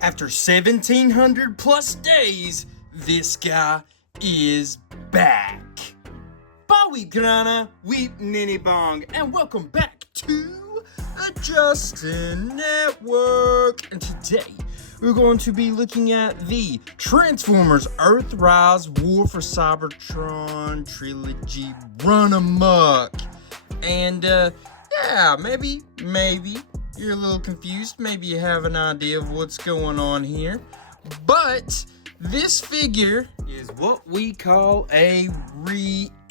After 1,700 plus days, this guy is back. Bawi grana, weep nini bong, and welcome back to the Justin Network. And today, we're going to be looking at the Transformers Earthrise War for Cybertron Trilogy Runamuck. And, yeah, maybe you're a little confused. Maybe you have an idea of what's going on here. But this figure is what we call a reissue.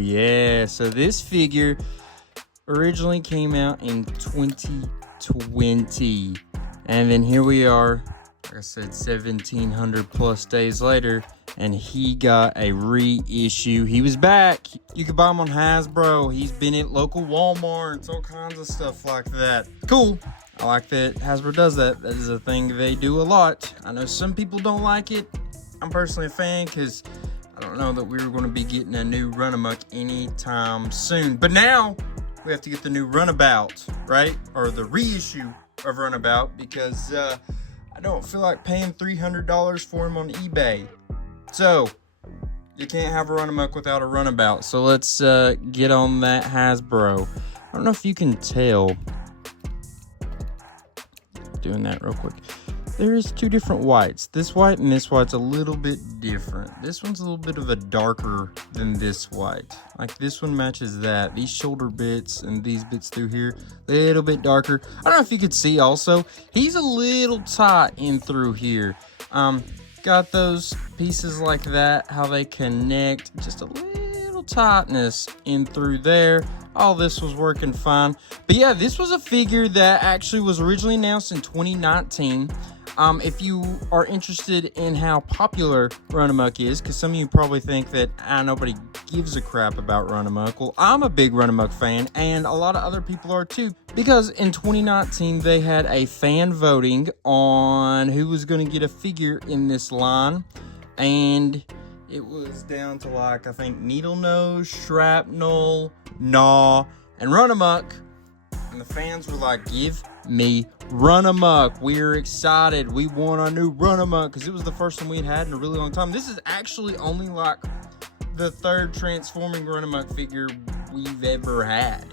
Yeah, so this figure originally came out in 2020. And then here we are, like I said, 1,700 plus days later, and he got a reissue. He was back. You could buy him on Hasbro. He's been at local Walmarts, all kinds of stuff like that. Cool. I like that Hasbro does that. That is a thing they do a lot. I know some people don't like it. I'm personally a fan because I don't know that we were going to be getting a new Runamuck anytime soon. But now we have to get the new Runabout, right? Or the reissue of Runabout, because I don't feel like paying $300 for him on eBay. So you can't have a Runamuck without a Runabout. So let's get on that Hasbro. I don't know if you can tell. Doing that real quick. There's two different whites. This white and this white's a little bit different. This one's a little bit of a darker than this white. Like this one matches that. These shoulder bits and these bits through here, a little bit darker. I don't know if you could see also. He's a little tight in through here. Got those pieces like that, how they connect. Just a little tightness in through there. All this was working fine. But yeah, this was a figure that actually was originally announced in 2019. If you are interested in how popular Runamuck is, because some of you probably think that nobody gives a crap about Runamuck. Well, I'm a big Runamuck fan, and a lot of other people are too. Because in 2019, they had a fan voting on who was going to get a figure in this line. And it was down to like, I think, Needle Nose, Shrapnel, Gnaw, and Runamuck. And the fans were like, give me Runamuck. We're excited. We want our new Runamuck because it was the first one we'd had in a really long time. This is actually only like the third transforming Runamuck figure we've ever had.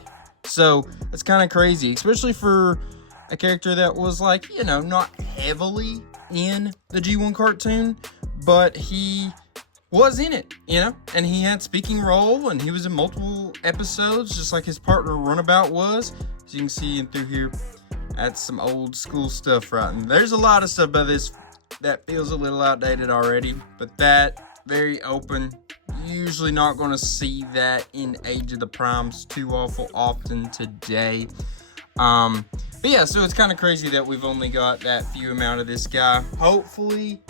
So it's kind of crazy, especially for a character that was like, you know, not heavily in the G1 cartoon, but he was in it, you know, and he had speaking role and he was in multiple episodes, just like his partner Runabout was. As you can see in through here, that's some old school stuff, right? And there's a lot of stuff about this that feels a little outdated already, but that very open. Usually not going to see that in Age of the Primes too awful often today. But yeah, so it's kind of crazy that we've only got that few amount of this guy. Hopefully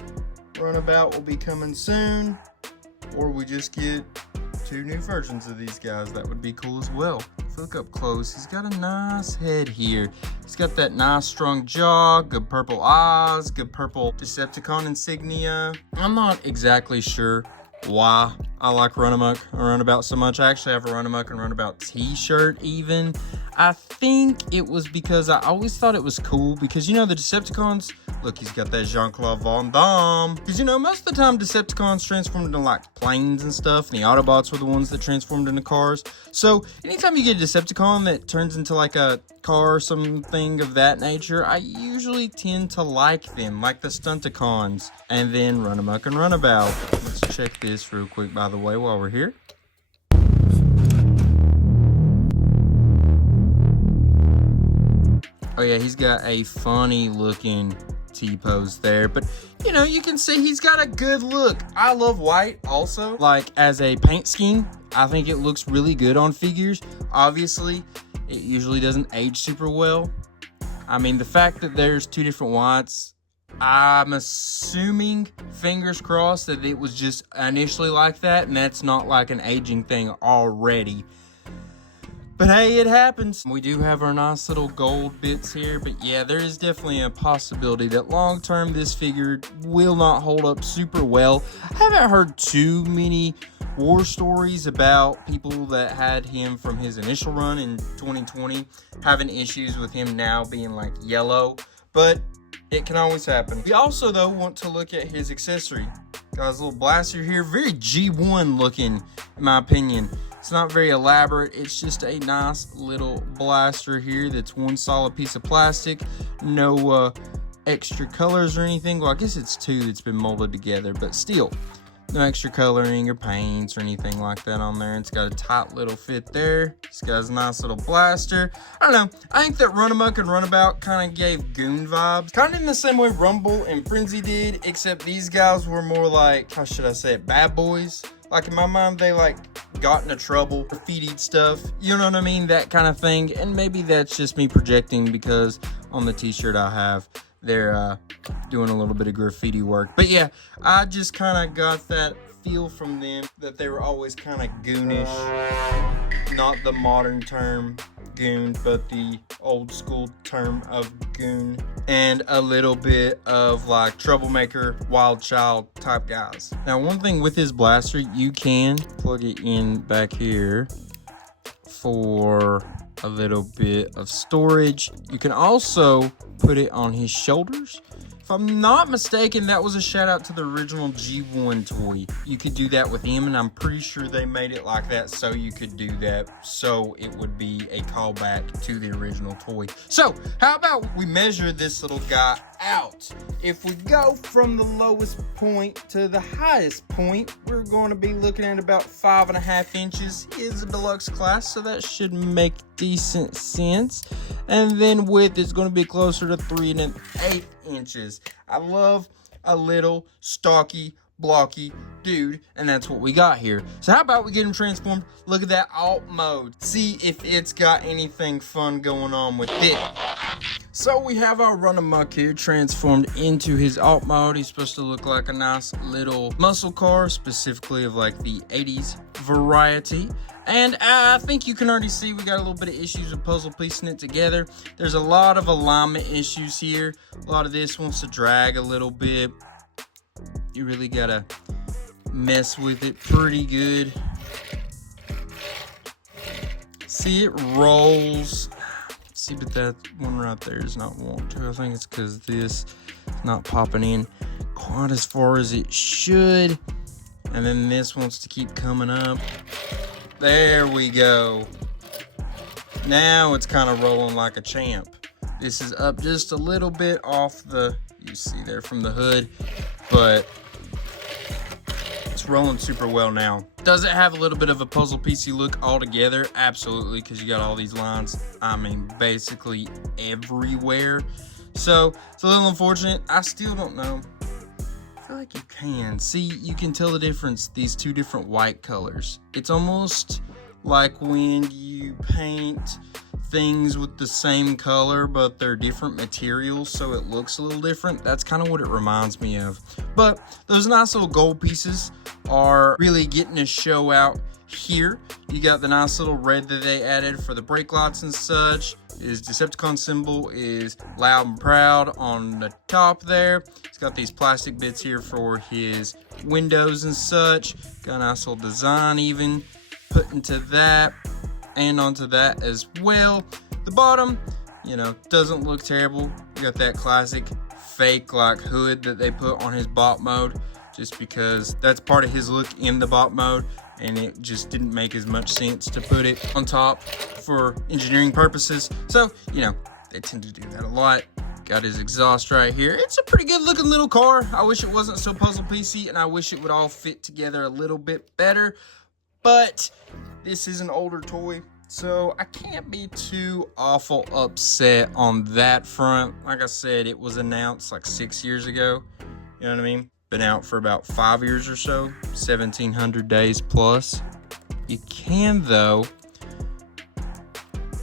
Runabout will be coming soon, or we just get two new versions of these guys. That would be cool as well. If you look up close, he's got a nice head here. He's got that nice strong jaw, good purple eyes, good purple Decepticon insignia. I'm not exactly sure why I like Runamuck or Runabout so much. I actually have a Runamuck and Runabout t-shirt even. I think it was because I always thought it was cool because, you know, the Decepticons, look, he's got that Jean-Claude Van Damme. Because, you know, most of the time Decepticons transformed into like planes and stuff, and the Autobots were the ones that transformed into cars. So anytime you get a Decepticon that turns into like a car or something of that nature, I usually tend to like them, like the Stunticons. And then Runamuck and Runabout. Let's check this real quick, by the way, while we're here. Oh yeah, he's got a funny looking T-pose there, but you know, you can see he's got a good look. I love white also, like as a paint scheme. I think it looks really good on figures. Obviously, it usually doesn't age super well. I mean, the fact that there's two different whites, I'm assuming, fingers crossed, that it was just initially like that, and that's not like an aging thing already. But hey, it happens. We do have our nice little gold bits here, but yeah, there is definitely a possibility that long term this figure will not hold up super well. I haven't heard too many war stories about people that had him from his initial run in 2020 having issues with him now being like yellow. But It can always happen. We also, though, want to look at his accessory. Got his little blaster here. Very G1 looking, in my opinion. It's not very elaborate. It's just a nice little blaster here that's one solid piece of plastic. No extra colors or anything. Well, I guess it's two that's been molded together, but still. No extra coloring or paints or anything like that on there. It's got a tight little fit there. It's got a nice little blaster. I don't know. I think that Runamuck and Runabout kind of gave Goon vibes. Kind of in the same way Rumble and Frenzy did, except these guys were more like, how should I say it, bad boys. Like in my mind, they like got into trouble, graffitied stuff. You know what I mean? That kind of thing. And maybe that's just me projecting because on the t-shirt I have, they're doing a little bit of graffiti work. But yeah, I just kind of got that feel from them that they were always kind of goonish. Not the modern term goon, but the old school term of goon. And a little bit of like troublemaker, wild child type guys. Now, one thing with his blaster, you can plug it in back here for a little bit of storage. You can also put it on his shoulders. If I'm not mistaken, that was a shout out to the original G1 toy. You could do that with him, and I'm pretty sure they made it like that so you could do that, so it would be a callback to the original toy. So how about we measure this little guy out? If we go from the lowest point to the highest point, we're going to be looking at about 5.5 inches. He is a deluxe class, so that should make decent sense. And then width is going to be closer to 3 1/8 inches. I love a little stocky, blocky dude, and that's what we got here. So how about we get him transformed? Look at that alt mode. See if it's got anything fun going on with it. So we have our Runamuck here transformed into his alt mode. He's supposed to look like a nice little muscle car, specifically of like the 80s variety. And I think you can already see we got a little bit of issues with puzzle piecing it together. There's a lot of alignment issues here. A lot of this wants to drag a little bit. You really gotta mess with it pretty good. See, it rolls. See, but that one right there is not want to. I think it's because this is not popping in quite as far as it should. And then this wants to keep coming up. There we go. Now it's kind of rolling like a champ. This is up just a little bit off the, you see there from the hood, but it's rolling super well now. Does it have a little bit of a puzzle piecey look altogether? Absolutely, because you got all these lines, I mean, basically everywhere. So it's a little unfortunate. I still don't know. I feel like you can. See, you can tell the difference, these two different white colors. It's almost like when you paint things with the same color, but they're different materials, so it looks a little different. That's kind of what it reminds me of. But those nice little gold pieces are really getting to show out here. You got the nice little red that they added for the brake lights and such. His Decepticon symbol is loud and proud on the top there. He's got these plastic bits here for his windows and such. Got a nice little design even put into that and onto that as well. The bottom, you know, doesn't look terrible. You got that classic fake like hood that they put on his bot mode just because that's part of his look in the bot mode, and it just didn't make as much sense to put it on top for engineering purposes. So, you know, they tend to do that a lot. Got his exhaust right here. It's a pretty good looking little car. I wish it wasn't so puzzle piecey, and I wish it would all fit together a little bit better. But this is an older toy, so I can't be too awful upset on that front. Like I said, it was announced like 6 years ago. You know what I mean? Been out for about 5 years or so, 1,700 days plus. You can, though,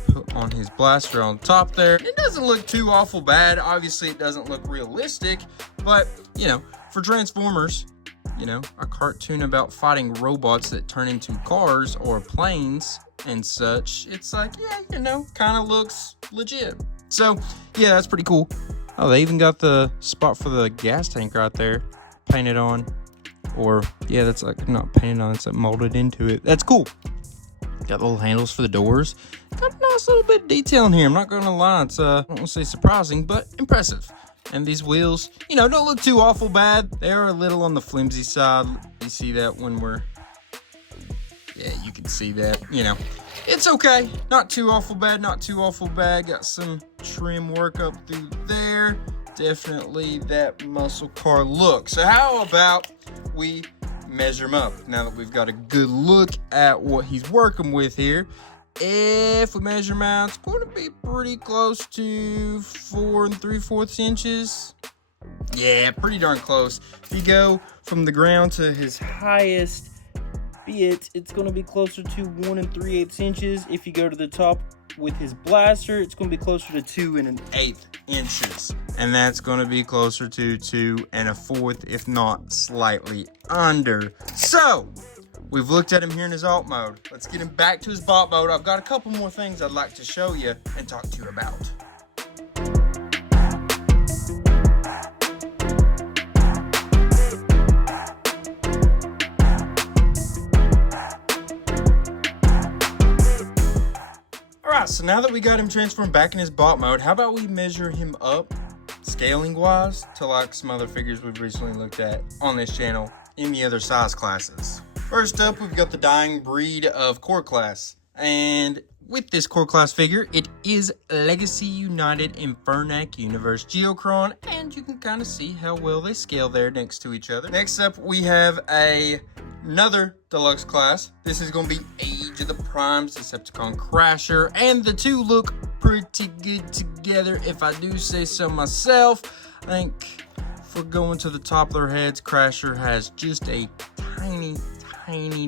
put on his blaster on top there. It doesn't look too awful bad. Obviously, it doesn't look realistic, but, you know, for Transformers, you know, a cartoon about fighting robots that turn into cars or planes and such, it's like, yeah, you know, kind of looks legit. So, yeah, that's pretty cool. Oh, they even got the spot for the gas tank right there painted on. Or, yeah, that's like not painted on, it's like molded into it. That's cool. Got little handles for the doors. Got a nice little bit of detail in here. I'm not going to lie. It's, I don't want to say surprising, but impressive. And these wheels, you know, don't look too awful bad. They are a little on the flimsy side. You see that when we're, yeah, you can see that, you know. It's okay, not too awful bad, not too awful bad. Got some trim work up through there. Definitely that muscle car look. So how about we measure him up now that we've got a good look at what he's working with here? If we measure him out, it's going to be pretty close to 4 3/4 inches. Yeah, pretty darn close. If you go from the ground to his highest bit, it's going to be closer to 1 3/8 inches. If you go to the top with his blaster, it's going to be closer to 2 1/8 inches. And that's going to be closer to 2 1/4, if not slightly under. So, we've looked at him here in his alt mode. Let's get him back to his bot mode. I've got a couple more things I'd like to show you and talk to you about. Alright, so now that we got him transformed back in his bot mode, how about we measure him up, scaling wise, to like some other figures we've recently looked at on this channel in the other size classes. First up, we've got the dying breed of core class. And with this core class figure, it is Legacy United Infernac Universe Geocron, and you can kind of see how well they scale there next to each other. Next up, we have another deluxe class. This is going to be Age of the Primes Decepticon Crasher, and the two look pretty good together, if I do say so myself. I think if we're going to the top of their heads, Crasher has just a tiny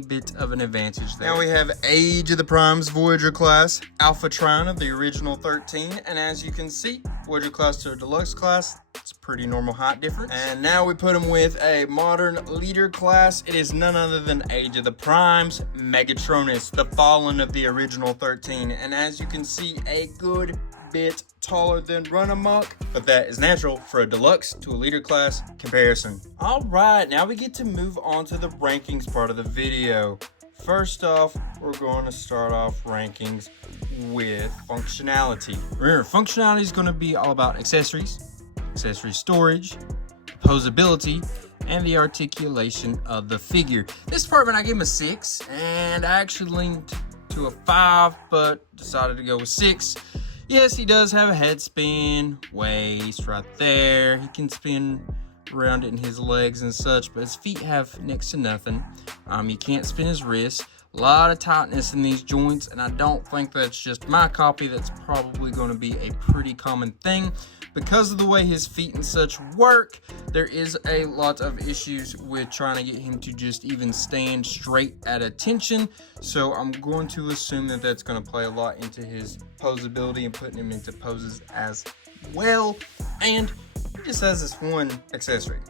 bit of an advantage there. Now we have Age of the Primes Voyager class, Alphatron of the original 13, and as you can see, Voyager class to a deluxe class, it's a pretty normal height difference. And now we put him with a modern leader class. It is none other than Age of the Primes Megatronus, the Fallen of the original 13, and as you can see, a good bit taller than Runamuck, but that is natural for a deluxe to a leader class comparison. All right, now we get to move on to the rankings part of the video. First off, we're going to start off rankings with functionality. Remember, functionality is going to be all about accessories, accessory storage, posability, and the articulation of the figure. This department I gave him a 6, and I actually leaned to a 5, but decided to go with 6. Yes, he does have a head spin, waist right there. He can spin around it in his legs and such, but his feet have next to nothing. He can't spin his wrists. A lot of tightness in these joints, and I don't think that's just my copy. That's probably going to be a pretty common thing. Because of the way his feet and such work, there is a lot of issues with trying to get him to just even stand straight at attention. So I'm going to assume that that's going to play a lot into his posability and putting him into poses as well. And he just has this one accessory.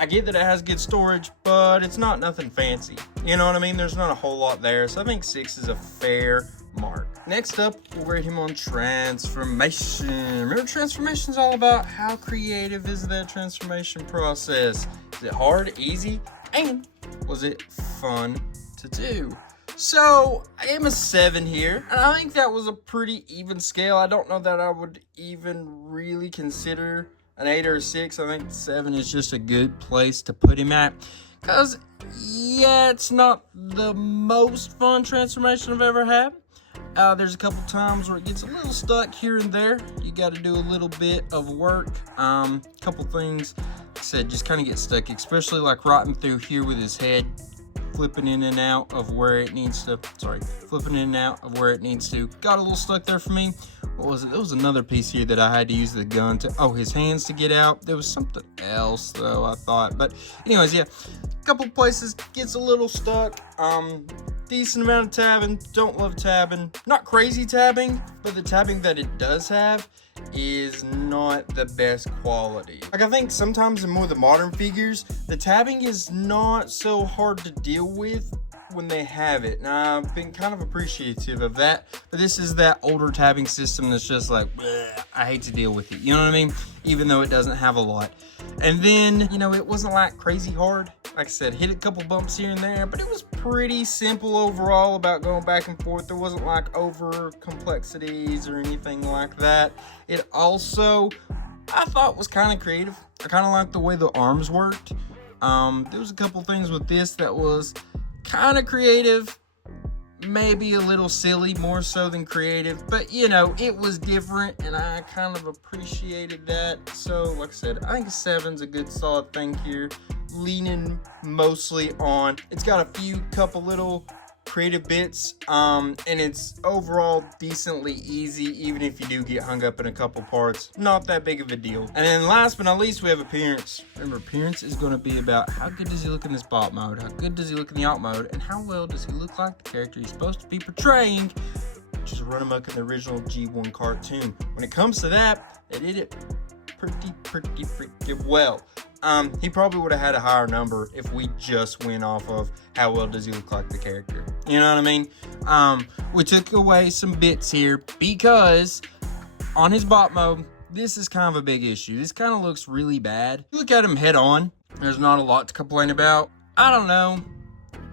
I get that it has good storage, but it's not nothing fancy. You know what I mean? There's not a whole lot there, so I think 6 is a fair mark. Next up, we'll rate him on transformation. Remember, transformation is all about how creative is that transformation process. Is it hard, easy, and was it fun to do? So, I gave him a 7 here, and I think that was a pretty even scale. I don't know that I would even really consider an 8 or a 6. I think 7 is just a good place to put him at. Because, yeah, it's not the most fun transformation I've ever had. There's a couple times where it gets a little stuck here and there. You got to do a little bit of work. Couple things, like I said, just kind of get stuck, especially like rotting through here with his head, flipping in and out of where it needs to. Got a little stuck there for me. What was it? There was another piece here that I had to use the gun to, his hands to get out. There was something else though, I thought. But anyways, yeah, a couple places gets a little stuck. Decent amount of tabbing. Don't love tabbing. Not crazy tabbing, but the tabbing that it does have is not the best quality. Like, I think sometimes in more of the modern figures, the tabbing is not so hard to deal with when they have it. Now, I've been kind of appreciative of that, but this is that older tabbing system that's just like, bleh, I hate to deal with it. You know what I mean? Even though it doesn't have a lot. And then, you know, it wasn't like crazy hard. Like I said, hit a couple bumps here and there, but it was pretty simple overall about going back and forth. There wasn't like over complexities or anything like that. It also I thought was kind of creative. I kind of liked the way the arms worked. There was a couple things with this that was kind of creative, maybe a little silly, more so than creative, but you know, it was different and I kind of appreciated that. So like I said, I think a 7's a good solid thing here, leaning mostly on, it's got a couple little creative bits, and it's overall decently easy, even if you do get hung up in a couple parts. Not that big of a deal. And then last but not least, we have appearance. Remember, appearance is going to be about how good does he look in this bot mode, how good does he look in the alt mode, and how well does he look like the character he's supposed to be portraying, which is Runamuck in the original G1 cartoon. When it comes to that, they did it pretty well. He probably would have had a higher number if we just went off of how well does he look like the character. You know what I mean? We took away some bits here because on his bot mode, this is kind of a big issue. This kind of looks really bad. You look at him head on, there's not a lot to complain about. I don't know.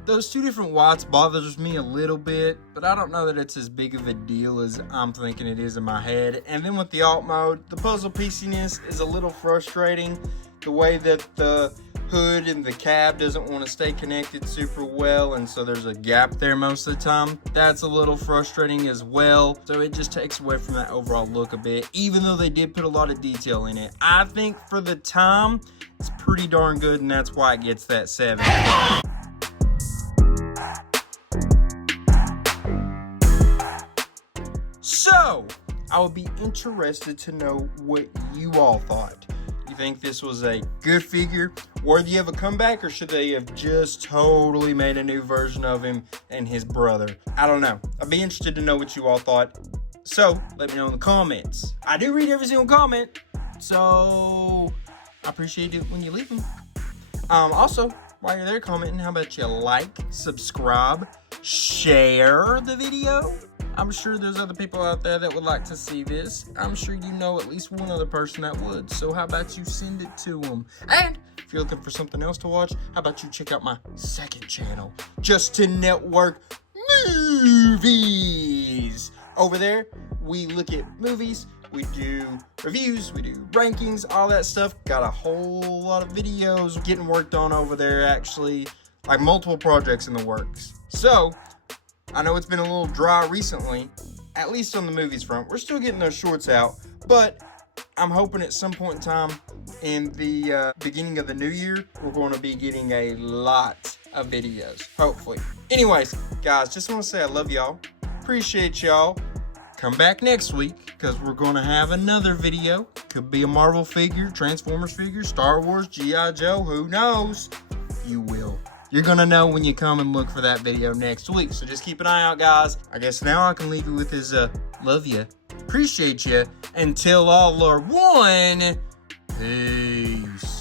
Those two different whites bothers me a little bit, but I don't know that it's as big of a deal as I'm thinking it is in my head. And then with the alt mode, the puzzle pieciness is a little frustrating. The way that the hood and the cab doesn't want to stay connected super well, and so there's a gap there most of the time. That's a little frustrating as well. So it just takes away from that overall look a bit, even though they did put a lot of detail in it. I think for the time, it's pretty darn good, and that's why it gets that 7. So, I would be interested to know what you all thought. You think this was a good figure, worthy of a comeback, or should they have just totally made a new version of him and his brother? I don't know. I'd be interested to know what you all thought. So, let me know in the comments. I do read every single comment, so I appreciate it when you leave them. Also, while you're there commenting, how about you like, subscribe, share the video? I'm sure there's other people out there that would like to see this. I'm sure you know at least one other person that would. So how about you send it to them? And if you're looking for something else to watch, how about you check out my second channel, Just to Network Movies. Over there, we look at movies, we do reviews, we do rankings, all that stuff. Got a whole lot of videos getting worked on over there, actually, like multiple projects in the works. So, I know it's been a little dry recently, at least on the movies front. We're still getting those shorts out, but I'm hoping at some point in time in the beginning of the new year, we're going to be getting a lot of videos, hopefully. Anyways, guys, just want to say I love y'all. Appreciate y'all. Come back next week because we're going to have another video. Could be a Marvel figure, Transformers figure, Star Wars, G.I. Joe, who knows? You will. You're going to know when you come and look for that video next week. So just keep an eye out, guys. I guess now I can leave you with his love you, appreciate you. Until all are one, peace.